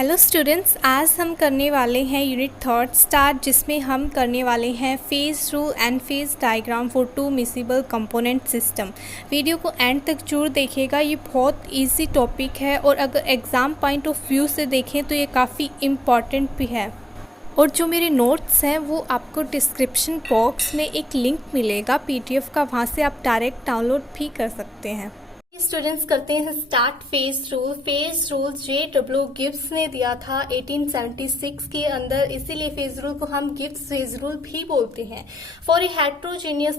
Hello students, आज हम करने वाले हैं यूनिट थर्ड स्टार्ट, जिसमें हम करने वाले हैं phase rule and phase diagram for two miscible component system. Video को एंड तक जरूर देखिएगा। ये बहुत इजी टॉपिक है और अगर एग्ज़ाम पॉइंट ऑफ व्यू से देखें तो ये काफ़ी इम्पॉर्टेंट भी है। और जो मेरे नोट्स हैं वो आपको डिस्क्रिप्शन बॉक्स में एक लिंक मिलेगा पीडीएफ का, वहाँ से आप डायरेक्ट डाउनलोड भी कर सकते हैं। स्टूडेंट्स करते हैं start phase rule. Phase rule J.W. Gibbs ने दिया था 1876 के अंदर, इसीलिए फेज रूल को हम गिब्स फेज रूल भी बोलते हैं। For a heterogeneous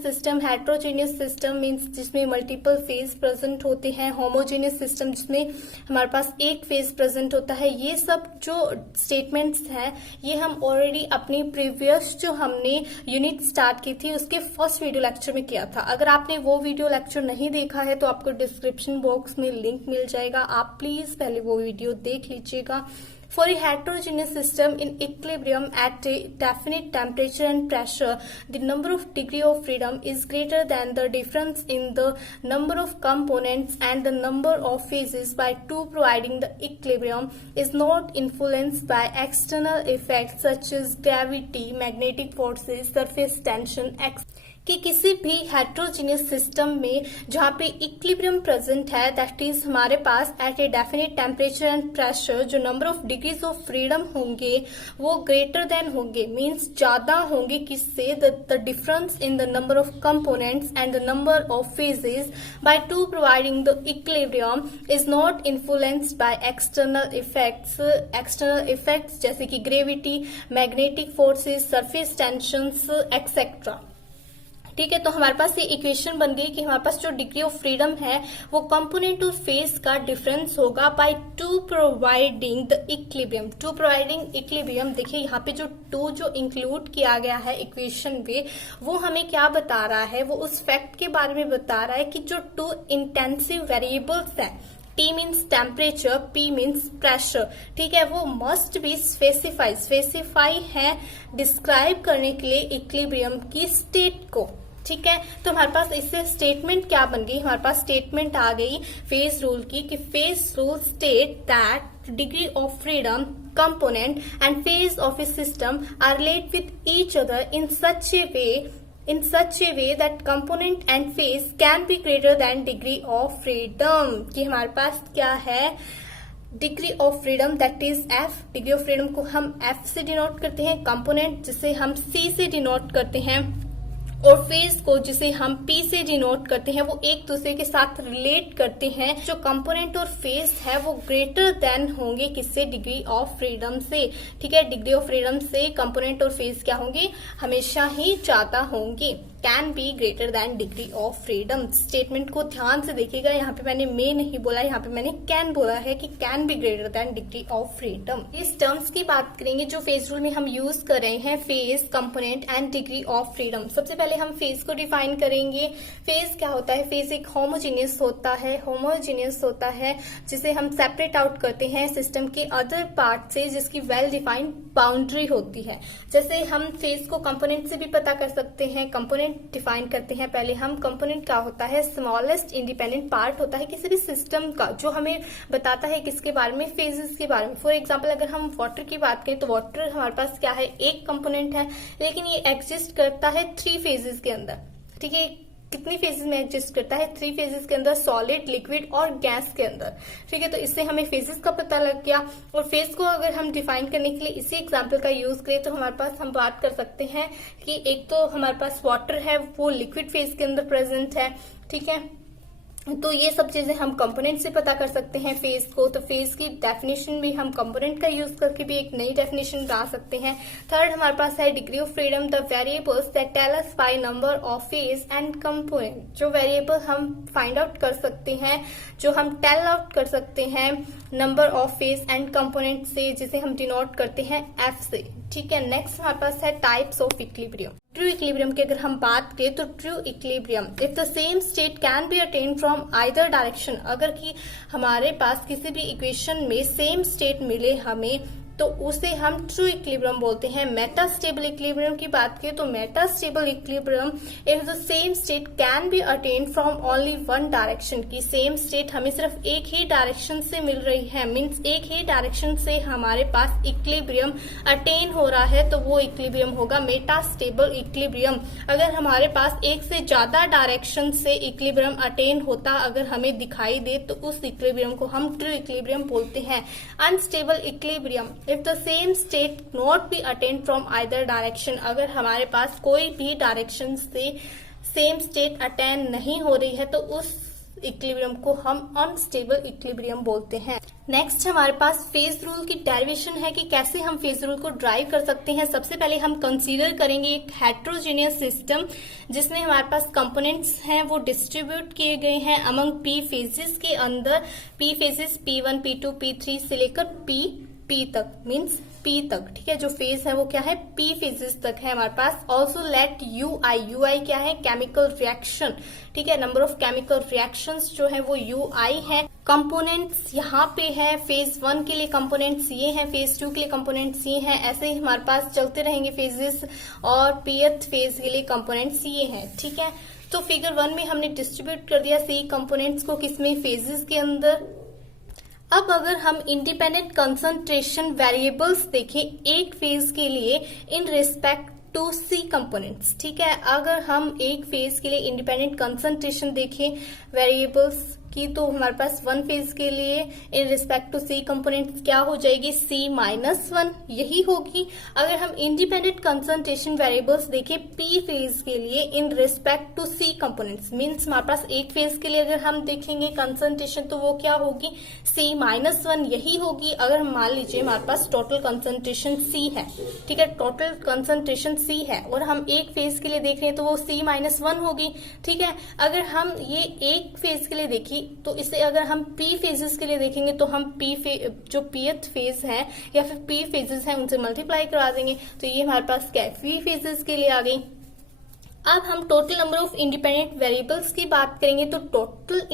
system means जिसमें मल्टीपल फेज प्रेजेंट होते हैं। होमोजीनियस सिस्टम जिसमें हमारे पास एक फेज प्रेजेंट होता है। ये सब जो स्टेटमेंट्स हैं ये हम ऑलरेडी अपनी प्रीवियस जो हमने यूनिट स्टार्ट की थी उसके फर्स्ट वीडियो लेक्चर में किया था। अगर आपने वो वीडियो लेक्चर नहीं देखा है तो आपको डिस्क्रिप्शन बॉक्स में लिंक मिल जाएगा, आप प्लीज पहले वो वीडियो देख लीजिएगा। For a heterogeneous system in equilibrium at a definite temperature and pressure, the number of degree of freedom is greater than the difference in the number of components and the number of phases by 2, providing the equilibrium is not influenced by external effects such as gravity, magnetic forces, surface tension, कि किसी भी heterogeneous system में जहाँ पे equilibrium present है, that is हमारे पास at a definite temperature and pressure, जो number of degrees of freedom होंगे वो ग्रेटर देन होंगे, मींस ज्यादा होंगे किससे, the difference in the number of components and the number of phases by 2, providing the equilibrium is not influenced by external effects जैसे कि gravity, magnetic forces, surface tensions etcetera. ठीक है, तो हमारे पास ये इक्वेशन बन गई कि हमारे पास जो डिग्री ऑफ फ्रीडम है वो कंपोनेंट और फेज का डिफरेंस होगा by 2 providing the equilibrium. 2 providing equilibrium, देखिए यहाँ पे जो 2 जो इंक्लूड किया गया है इक्वेशन में, वो हमें क्या बता रहा है, वो उस फैक्ट के बारे में बता रहा है कि जो 2 इंटेंसिव वेरिएबल्स हैं, T means temperature, P means pressure, ठीक है, वो मस्ट बी स्पेसिफाई है डिस्क्राइब करने के लिए इक्विलिब्रियम की स्टेट को। ठीक है, तो हमारे पास इससे स्टेटमेंट क्या बन गई, हमारे पास स्टेटमेंट आ गई फेज रूल की कि phase rule state that degree of freedom component and phase of a system are relate with each other in such a way that component and phase can be greater than degree of freedom। कि हमारे पास क्या है, degree of freedom that is F। Degree of freedom को हम F से denote करते हैं, component जिसे हम C से डिनोट करते हैं और फेज को जिसे हम P से डिनोट करते हैं, वो एक दूसरे के साथ रिलेट करते हैं। जो कंपोनेंट और फेज है वो ग्रेटर देन होंगे किससे, डिग्री ऑफ फ्रीडम से। ठीक है, डिग्री ऑफ फ्रीडम से कंपोनेंट और फेज क्या होंगे, हमेशा ही ज्यादा होंगे, can be greater than degree of freedom. Statement को ध्यान से देखिएगा, यहाँ पे मैंने मे नहीं बोला, यहाँ पे मैंने कैन बोला है कि can be greater than degree of freedom. इस टर्म्स की बात करेंगे जो फेज रूल में हम यूज कर रहे हैं, phase, component and degree of freedom. सबसे पहले हम फेज को डिफाइन करेंगे। फेज क्या होता है, फेज एक होमोजीनियस होता है जिसे हम सेपरेट आउट करते हैं सिस्टम के अदर पार्ट से, जिसकी वेल डिफाइंड बाउंड्री होती है। जैसे हम फेज को कंपोनेंट से भी पता कर सकते हैं। कंपोनेंट डिफाइन करते हैं पहले हम। कंपोनेंट क्या होता है, स्मॉलेस्ट इंडिपेंडेंट पार्ट होता है किसी भी सिस्टम का, जो हमें बताता है किसके बारे में, फेजेस के बारे में। फॉर एग्जांपल अगर हम वाटर की बात करें तो वाटर हमारे पास क्या है, एक कंपोनेंट है, लेकिन ये एग्जिस्ट करता है 3 फेजेस के अंदर। ठीक है, कितनी फेजेस में एग्जिस्ट करता है, 3 फेजेस के अंदर, सॉलिड, लिक्विड और गैस के अंदर। ठीक है, तो इससे हमें फेजेस का पता लग गया। और फेज को अगर हम डिफाइन करने के लिए इसी एग्जांपल का यूज करें तो हमारे पास हम बात कर सकते हैं कि एक तो हमारे पास वाटर है वो लिक्विड फेज के अंदर प्रेजेंट है। ठीक है, तो ये सब चीजें हम कंपोनेंट से पता कर सकते हैं फेज को। तो फेज की डेफिनेशन भी हम कंपोनेंट का यूज करके भी एक नई डेफिनेशन बना सकते हैं। थर्ड हमारे पास है degree of freedom, the variables that tell us by number of phase and component. जो वेरिएबल हम फाइंड आउट कर सकते हैं, जो हम टेल आउट कर सकते हैं number of phase and component से, जिसे हम डिनोट करते हैं F से। ठीक है, नेक्स्ट हमारे पास है types of equilibrium. True equilibrium की अगर हम बात करें तो true equilibrium if the same state can be attain from either direction. अगर कि हमारे पास किसी भी इक्वेशन में सेम स्टेट मिले हमें तो उसे हम ट्रू इक्विलिब्रियम बोलते हैं। मेटास्टेबल इक्विलिब्रियम की बात करें तो metastable equilibrium if the same state can be attain from only one direction, की सेम स्टेट हमें सिर्फ एक ही डायरेक्शन से मिल रही है, मीन्स एक ही डायरेक्शन से हमारे पास इक्विलिब्रियम अटेन हो रहा है, तो वो इक्विलिब्रियम होगा मेटास्टेबल इक्विलिब्रियम। अगर हमारे पास एक से ज्यादा डायरेक्शन से इक्विलिब्रियम अटेन होता अगर हमें दिखाई दे तो उस इक्विलिब्रियम को हम ट्रू इक्विलिब्रियम बोलते हैं। Unstable equilibrium if the same state not be attain from either direction, अगर हमारे पास कोई भी डायरेक्शन से सेम स्टेट अटेन नहीं हो रही है तो उस इक्विलिब्रियम को हम अनस्टेबल इक्विलिब्रियम बोलते हैं। नेक्स्ट हमारे पास फेज रूल की डेरिवेशन है कि कैसे हम फेज रूल को ड्राइव कर सकते हैं। सबसे पहले हम कंसीडर करेंगे एक हेट्रोजेनियस सिस्टम जिसमें हमारे पास कंपोनेंट्स हैं वो डिस्ट्रीब्यूट किए गए हैं अमंग पी फेजेस के अंदर। P phases P1, P2, P3 से लेकर P तक, मीन्स P तक, ठीक है। जो फेज है वो क्या है, P फेजेस तक है हमारे पास। ऑल्सो लेट UI क्या है, केमिकल रिएक्शन, ठीक है। नंबर ऑफ केमिकल रिएक्शंस जो है वो UI है। कंपोनेंट्स यहाँ पे है, फेज 1 के लिए कंपोनेंट्स ये हैं, फेज 2 के लिए कंपोनेंट्स ये हैं, ऐसे ही हमारे पास चलते रहेंगे फेजेस, और Pth फेज के लिए कंपोनेंट्स ये हैं, ठीक है। तो फिगर 1 में हमने डिस्ट्रीब्यूट कर दिया सी कंपोनेंट्स को किसमें, फेजेस के अंदर। अब अगर हम इंडिपेंडेंट कंसंट्रेशन वेरिएबल्स देखें एक फेज के लिए in respect to C components, ठीक है। अगर हम एक फेज के लिए इंडिपेंडेंट कंसंट्रेशन देखें वेरिएबल्स की तो हमारे पास वन फेज के लिए in respect to C components क्या हो जाएगी, C-1 यही होगी। अगर हम इंडिपेंडेंट कंसंट्रेशन वेरिएबल्स देखें पी फेज के लिए in respect to C components, means हमारे पास एक फेज के लिए अगर हम देखेंगे कंसंट्रेशन तो वो क्या होगी, C-1 यही होगी। अगर मान लीजिए हमारे पास टोटल कंसंट्रेशन C है, ठीक है, टोटल कंसंट्रेशन C है और हम एक फेज के लिए देख रहे हैं तो वो C-1 होगी, ठीक है। अगर हम ये एक फेज के लिए देखिए तो इसे अगर हम पी फेजेस के लिए देखेंगे तो हम जो Pth फेज है या फिर पी फेजेस है उनसे मल्टीप्लाई करा देंगे, तो ये हमारे पास क्या है, पी फेजेस के लिए आ गई। अब हम total number of independent variables की बात करेंगे तो total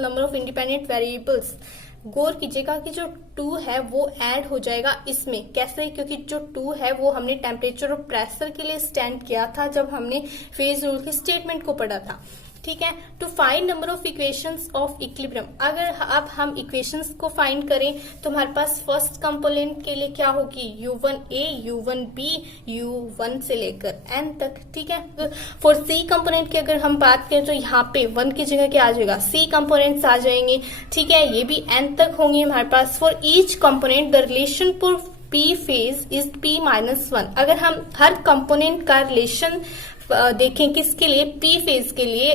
number of independent variables, गौर कीजिएगा कि जो 2 है वो ऐड हो जाएगा इसमें। कैसे, क्योंकि जो 2 है वो हमने टेम्परेचर और प्रेशर के लिए स्टैंड किया था जब हमने फेज रूल की स्टेटमेंट को पढ़ा था, ठीक है। To find number of equations of equilibrium, अगर अब हम इक्वेशंस को फाइंड करें तो हमारे पास फर्स्ट कंपोनेंट के लिए क्या होगी, U1A, U1B, U1 से लेकर N तक, ठीक है। फॉर C कंपोनेंट की अगर हम बात करें तो यहाँ पे 1 की जगह क्या आ जाएगा, C कंपोनेंट्स आ जाएंगे, ठीक है, ये भी N तक होंगे हमारे पास। For each component the relation for P phase is P-1। अगर हम हर कंपोनेंट का रिलेशन देखें किसके लिए, P फेज के लिए,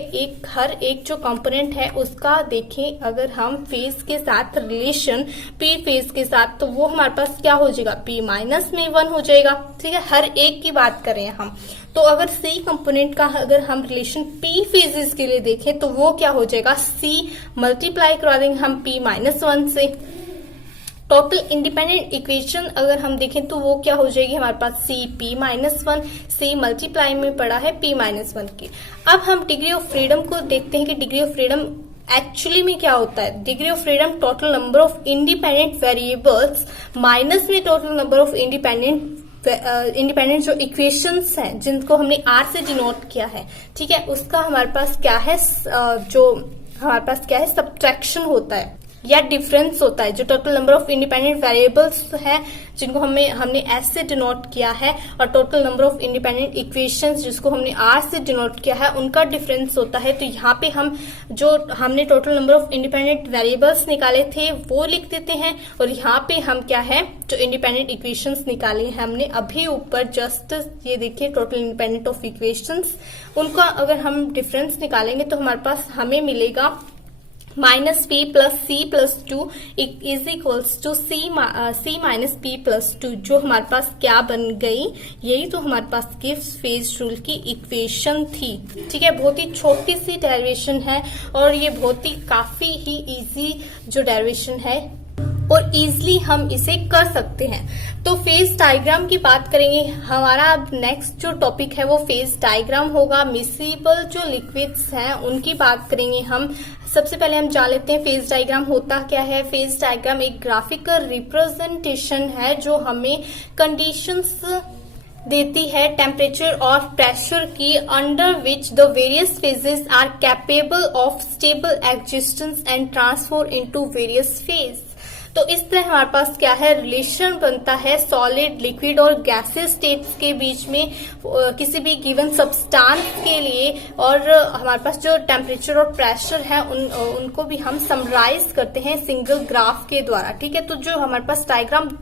हर एक जो कंपोनेंट है उसका देखें अगर हम फेज के साथ रिलेशन P फेज के साथ तो वो हमारे पास क्या हो जाएगा, P-1 हो जाएगा, ठीक है। हर एक की बात करें हम तो अगर C कंपोनेंट का अगर हम रिलेशन P फेजेस के लिए देखें तो वो क्या हो जाएगा, C मल्टीप्लाई करा देंगे हम P-1 से। टोटल इंडिपेंडेंट इक्वेशन अगर हम देखें तो वो क्या हो जाएगी हमारे पास, C-P-1, C मल्टीप्लाई में पड़ा है P-1 के। अब हम डिग्री ऑफ फ्रीडम को देखते हैं कि डिग्री ऑफ फ्रीडम एक्चुअली में क्या होता है। Degree of freedom total number of independent variables minus में टोटल नंबर ऑफ इंडिपेंडेंट जो इक्वेशंस हैं जिनको हमने R से डिनोट किया है, ठीक है, उसका हमारे पास क्या है, जो हमारे पास क्या है, सब्ट्रैक्शन होता है या डिफरेंस होता है। जो total number of independent variables है जिनको हमने एस से डिनोट किया है और total number of independent equations जिसको हमने आर से डिनोट किया है उनका डिफरेंस होता है। तो यहाँ पे हम जो हमने total number of independent variables निकाले थे वो लिख देते हैं और यहाँ पे हम क्या है जो इंडिपेंडेंट इक्वेशंस निकाले हैं हमने अभी ऊपर जस्ट ये देखिए टोटल इंडिपेंडेंट ऑफ इक्वेशंस, उनका अगर हम डिफरेंस निकालेंगे तो हमारे पास हमें मिलेगा -p + c + 2 is equals to c - p + 2 जो हमारे पास क्या बन गई, यही तो हमारे पास गिब्स फेज रूल की इक्वेशन थी। ठीक है, बहुत ही छोटी सी डेरिवेशन है और ये बहुत ही काफी ही इजी जो डेरिवेशन है और इजीली हम इसे कर सकते हैं। तो फेज डायग्राम की बात करेंगे। हमारा अब नेक्स्ट जो टॉपिक है वो फेज डायग्राम होगा। मिसिबल जो लिक्विड्स हैं उनकी बात करेंगे हम। सबसे पहले हम जान लेते हैं फेज डायग्राम होता क्या है। फेज डायग्राम एक ग्राफिकल रिप्रेजेंटेशन है जो हमें कंडीशंस देती है टेम्परेचर और प्रेशर की, under which the various phases are capable of stable existence and transfer into various phase. तो इस तरह हमारे पास क्या है, रिलेशन बनता है सॉलिड, लिक्विड और गैसियस स्टेट्स के बीच में किसी भी गिवन सब्सटेंस के लिए। और हमारे पास जो टेम्परेचर और प्रेशर है उनको भी हम समराइज करते हैं सिंगल ग्राफ के द्वारा। ठीक है, तो जो हमारे पास डायग्राम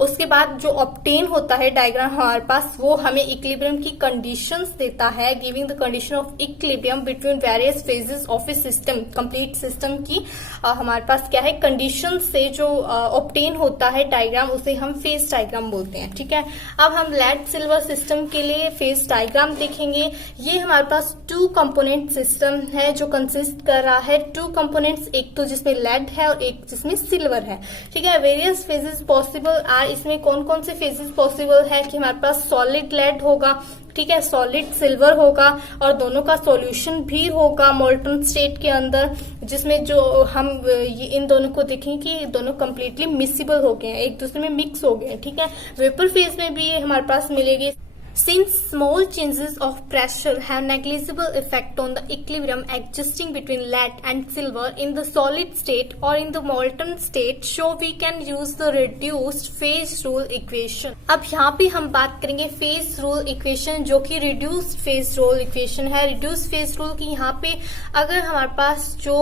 उसके बाद जो ऑब्टेन होता है डायग्राम हमारे पास, वो हमें इक्विलिब्रियम की कंडीशंस देता है, giving the condition of equilibrium between various phases of a system. Complete system की हमारे पास क्या है, कंडीशन से जो ऑब्टेन होता है डायग्राम, उसे हम फेज डायग्राम बोलते हैं। ठीक है, अब हम लेड सिल्वर सिस्टम के लिए फेज डायग्राम देखेंगे। ये हमारे पास 2 कंपोनेंट सिस्टम है जो कंसिस्ट कर रहा है 2 कंपोनेंट्स, एक तो जिसमें लेड है और एक जिसमें सिल्वर है। ठीक है, वेरियस फेजेस पॉसिबल आर। इसमें कौन कौन से फेजेस पॉसिबल है कि हमारे पास सॉलिड लेड होगा, ठीक है, सॉलिड सिल्वर होगा और दोनों का सॉल्यूशन भी होगा मोल्टन स्टेट के अंदर, जिसमें जो हम इन दोनों को देखेंगे कि दोनों कंप्लीटली मिक्सिबल हो गए हैं, एक दूसरे में मिक्स हो गए हैं। ठीक है, वेपर फेज में भी ये हमारे पास मिलेगी। Since small changes of pressure have negligible effect on the equilibrium existing between lead and silver in the solid state or in the molten state, so we can use the reduced phase rule equation। अब यहाँ पे हम बात करेंगे phase rule equation, जो कि reduced phase rule equation है। reduced phase rule की यहाँ पे अगर हमारे पास जो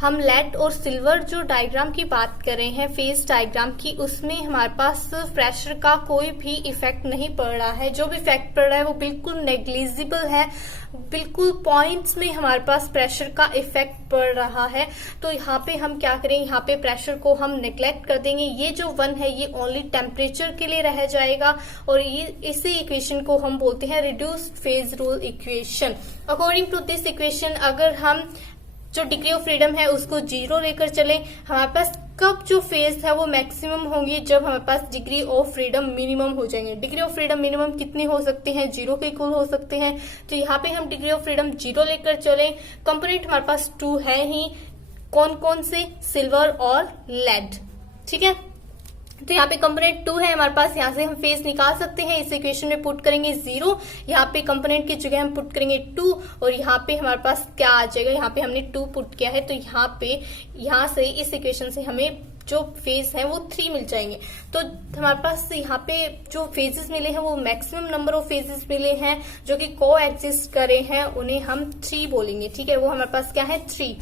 हम लेड और सिल्वर जो डायग्राम की बात कर रहे हैं फेज डायग्राम की, उसमें हमारे पास प्रेशर का कोई भी इफेक्ट नहीं पड़ रहा है। जो भी इफेक्ट पड़ रहा है वो बिल्कुल नेग्लिजिबल है, बिल्कुल पॉइंट्स में हमारे पास प्रेशर का इफेक्ट पड़ रहा है। तो यहाँ पे हम क्या करें, यहाँ पे प्रेशर को हम नेग्लेक्ट कर देंगे। ये जो 1 है ये ओनली टेम्परेचर के लिए रह जाएगा और ये इसी इक्वेशन को हम बोलते हैं reduced phase rule equation. According to this equation अगर हम जो डिग्री ऑफ फ्रीडम है उसको 0 लेकर चले, हमारे पास कब जो फेज है वो मैक्सिमम होंगी, जब हमारे पास डिग्री ऑफ फ्रीडम मिनिमम हो जाएंगे। डिग्री ऑफ फ्रीडम मिनिमम कितने हो सकते हैं, 0 के इक्वल हो सकते हैं। तो यहाँ पे हम डिग्री ऑफ फ्रीडम 0 लेकर चले। कंपोनेंट हमारे पास 2 है ही, कौन कौन से, सिल्वर और लेड। ठीक है, तो यहाँ पे कंपोनेंट 2 है हमारे पास, यहाँ से हम फेज निकाल सकते हैं। इस इक्वेशन में पुट करेंगे 0, यहाँ पे कंपोनेंट की जगह हम पुट करेंगे 2 और यहाँ पे हमारे पास क्या आ जाएगा, यहाँ पे हमने 2 पुट किया है तो यहाँ से इस इक्वेशन से हमें जो फेज है वो 3 मिल जाएंगे। तो हमारे पास यहाँ पे जो फेजेस मिले हैं वो मैक्सिमम नंबर ऑफ फेजेस मिले हैं जो कि को एग्जिस्ट करे हैं, उन्हें हम 3 बोलेंगे। ठीक है, वो हमारे पास क्या है, 3।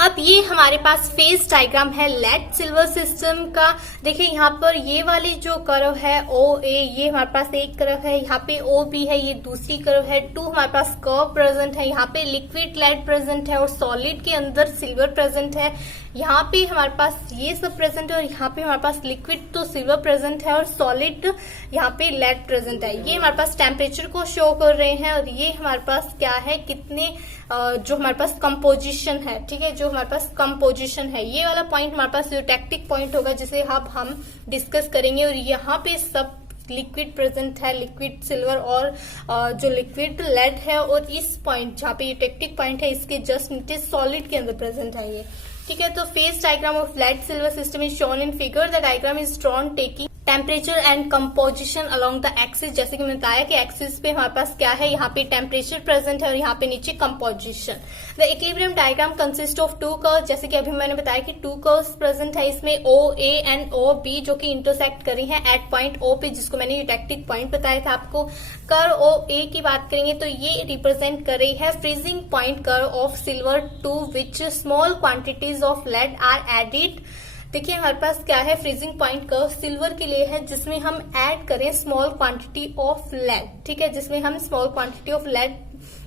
अब ये हमारे पास फेज डायग्राम है लेड सिल्वर सिस्टम का। देखिए यहाँ पर ये वाली जो कर्व है ओ ए, ये हमारे पास एक कर्व है, यहाँ पे ओ बी है, ये दूसरी कर्व है। 2 हमारे पास कर्व प्रेजेंट है, यहाँ पे लिक्विड लेड प्रेजेंट है और सॉलिड के अंदर सिल्वर प्रेजेंट है। यहाँ पे हमारे पास ये सब प्रेजेंट है और यहाँ पे हमारे पास लिक्विड तो सिल्वर प्रेजेंट है और सॉलिड यहाँ पे लेड प्रेजेंट है। ये हमारे पास टेम्परेचर को शो कर रहे हैं और ये हमारे पास क्या है, कितने जो हमारे पास कंपोजिशन है। ठीक है, जो हमारे पास कंपोजिशन है, ये वाला पॉइंट हमारे पास यूटेक्टिक पॉइंट होगा जिसे अब हम डिस्कस करेंगे। और यहाँ पे सब लिक्विड प्रेजेंट है, लिक्विड सिल्वर और जो लिक्विड लेड है, और इस पॉइंट जहाँ पे यूटेक्टिक पॉइंट है इसके जस्ट नीचे सॉलिड के अंदर प्रेजेंट है ये। ठीक है, तो phase diagram of lead silver system is shown in figure. The diagram is drawn taking temperature and composition along the axis. जैसे कि मैंने बताया कि एक्सिस पे हमारे पास क्या है, यहाँ पे टेम्परेचर प्रेजेंट है और यहाँ पे नीचे composition. The equilibrium diagram consist of 2 curves. जैसे कि अभी मैंने बताया कि 2 कर्व्स प्रेजेंट है इसमें, ओ ए एंड ओ बी, जो कि इंटरसेक्ट कर रही है एट पॉइंट ओ पे, जिसको मैंने यूटेक्टिक पॉइंट बताया था आपको। कर्व ओ ए की बात करेंगे तो ये रिप्रेजेंट कर रही है freezing point curve of silver to which small quantities of lead are added. देखिए हमारे पास क्या है, फ्रीजिंग पॉइंट कर्व सिल्वर के लिए है जिसमें हम ऐड करें स्मॉल क्वांटिटी ऑफ लेड। ठीक है, जिसमें हम स्मॉल क्वांटिटी ऑफ लेड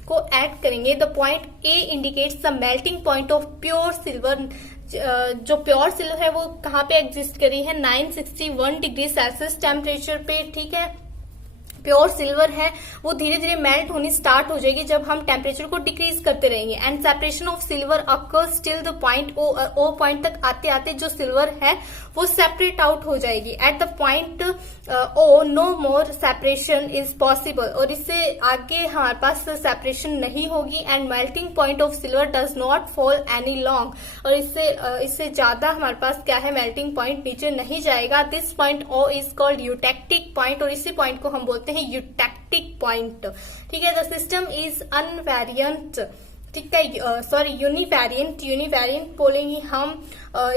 को ऐड करेंगे। The point A indicates the melting point of pure silver. जो प्योर सिल्वर है वो कहाँ पे एग्जिस्ट कर रही है, 961 डिग्री सेल्सियस टेम्परेचर पे। ठीक है, प्योर सिल्वर है वो धीरे धीरे मेल्ट होनी स्टार्ट हो जाएगी जब हम टेम्परेचर को डिक्रीज करते रहेंगे। And separation of silver occurs till the point O point तक आते आते जो सिल्वर है वो सेपरेट आउट हो जाएगी। At the point O no more separation is possible, और इससे आगे हमारे पास सेपरेशन नहीं होगी। And melting point of silver does not fall any long, और इससे ज्यादा हमारे पास क्या है, मेल्टिंग पॉइंट नीचे नहीं जाएगा। This point O is called eutectic point, और इसी पॉइंट को हम बोलते हैं यूटेक्टिक पॉइंट। ठीक है, द सिस्टम इज अनवेरिएंट, ठीक है, सॉरी यूनिवेरिएंट बोलेंगे हम।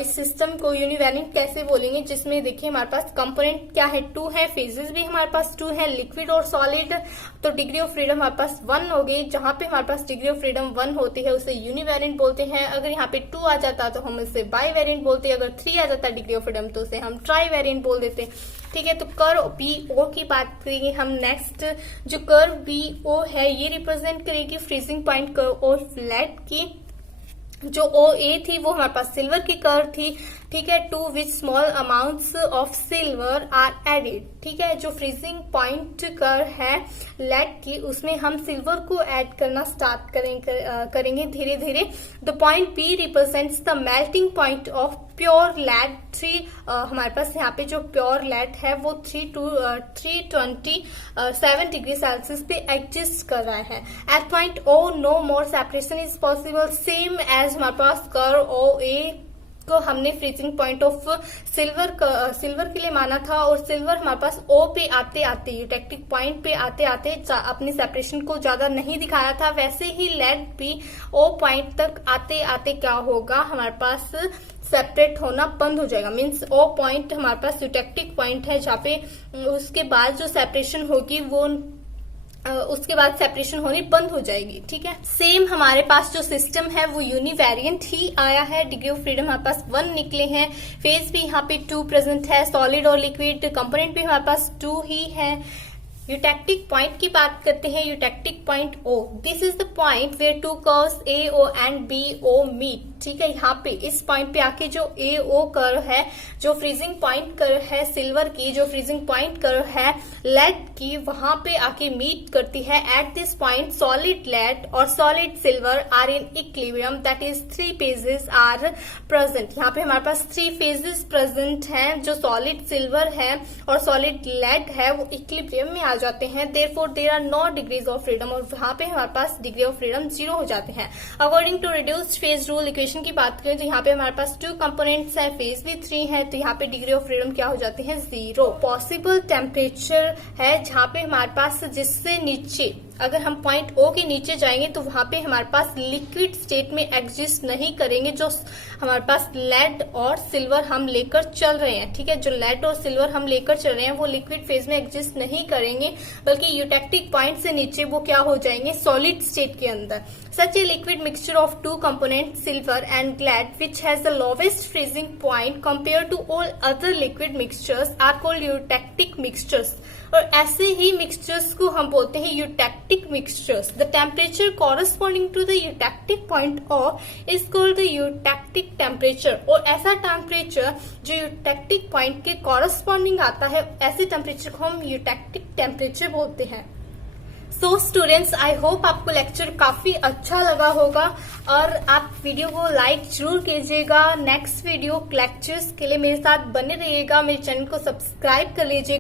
इस सिस्टम को यूनिवेरिएंट कैसे बोलेंगे, जिसमें देखिए हमारे पास कंपोनेंट क्या है, 2 है, फेजेस भी हमारे पास 2 है, लिक्विड और सॉलिड। तो डिग्री ऑफ फ्रीडम हमारे पास 1 हो गई। जहां पे हमारे पास डिग्री ऑफ फ्रीडम 1 होती है उसे यूनिवेरिएंट बोलते हैं। अगर यहाँ पे 2 आ जाता तो हम इसे बाईवेरिएंट बोलते हैं। अगर 3 आ जाता डिग्री ऑफ फ्रीडम तो उसे हम ट्राईवेरिएंट बोल देते हैं। ठीक है, तो कर्व BO की बात करेंगे हम नेक्स्ट। जो कर्व BO है ये रिप्रेजेंट करेगी फ्रीजिंग पॉइंट कर्व और फ्लैट की। जो OA थी वो हमारे पास सिल्वर की कर्व थी। ठीक है, to which small amounts of silver are added. ठीक है, जो फ्रीजिंग पॉइंट कर्व है लेड की उसमें हम सिल्वर को ऐड करना स्टार्ट करेंगे धीरे धीरे। The point B represents the melting point of pure lead 3। हमारे पास यहाँ पे जो प्योर लेड है वो 327 डिग्री सेल्सियस पे एग्जिस्ट कर रहा है। At point O no more separation is possible, same as हमारे पास कर्व OA को हमने फ्रीजिंग पॉइंट ऑफ सिल्वर के लिए माना था, और सिल्वर हमारे पास O पे आते आते यूटेक्टिक पॉइंट पे आते आते अपनी सेपरेशन को ज्यादा नहीं दिखाया था। वैसे ही लेड भी O पॉइंट तक आते आते क्या होगा, हमारे पास सेपरेट होना बंद हो जाएगा। मीन्स O पॉइंट हमारे पास यूटेक्टिक पॉइंट है जहाँ पे उसके बाद जो सेपरेशन होगी वो उसके बाद सेपरेशन होनी बंद हो जाएगी। ठीक है, सेम हमारे पास जो सिस्टम है वो यूनिवेरिएंट ही आया है। डिग्री ऑफ फ्रीडम हमारे पास 1 निकले हैं। फेज भी यहाँ पे 2 प्रेजेंट है। सॉलिड और लिक्विड कंपोनेंट भी हमारे पास 2 ही है। यूटेक्टिक पॉइंट की बात करते हैं। Eutectic point O, this is the point where 2 curves AO and BO meet. ठीक है, यहाँ पे इस पॉइंट पे आके जो AO कर्व है, जो फ्रीजिंग पॉइंट कर्व है सिल्वर की, जो फ्रीजिंग पॉइंट कर्व है लेड की, वहां पे आके मीट करती है। At this point solid lead और solid silver are in equilibrium, that is 3 phases are present. यहाँ पे हमारे पास 3 फेजेस प्रेजेंट हैं। जो सॉलिड सिल्वर है और सॉलिड लेड है वो इक्विलिब्रियम में आ जाते हैं। Therefore there are no degrees of freedom, और वहां पे हमारे पास डिग्री ऑफ फ्रीडम 0 हो जाते हैं। According to reduced phase rule equation की बात करें तो यहाँ पे हमारे पास 2 कंपोनेंट्स हैं, फेज भी 3 है, तो यहाँ पे डिग्री ऑफ फ्रीडम क्या हो जाती है, 0। पॉसिबल टेम्परेचर है जहाँ पे हमारे पास जिससे नीचे अगर हम पॉइंट O के नीचे जाएंगे तो वहां पे हमारे पास लिक्विड स्टेट में एग्जिस्ट नहीं करेंगे जो हमारे पास लेड और सिल्वर हम लेकर चल रहे हैं। ठीक है, जो लेड और सिल्वर हम लेकर चल रहे हैं वो लिक्विड फेज में एग्जिस्ट नहीं करेंगे, बल्कि यूटेक्टिक पॉइंट से नीचे वो क्या हो जाएंगे, सॉलिड स्टेट के अंदर। Such a liquid mixture of 2 components, silver and lead, which has the lowest freezing point compared to all other liquid mixtures, are called eutectic mixtures. और ऐसे ही मिक्सचर्स को हम बोलते हैं eutectic mixtures. The temperature corresponding to the eutectic point O is called the eutectic temperature. और ऐसा temperature जो eutectic point के कॉरस्पॉन्डिंग आता है, ऐसे टेम्परेचर को हम यूटेक्टिक टेम्परेचर बोलते हैं। सो स्टूडेंट्स, आई होप आपको लेक्चर काफी अच्छा लगा होगा, और आप वीडियो को लाइक जरूर कीजिएगा। नेक्स्ट वीडियो लेक्चर्स के लिए मेरे साथ बने रहिएगा। मेरे चैनल को सब्सक्राइब कर लीजिएगा।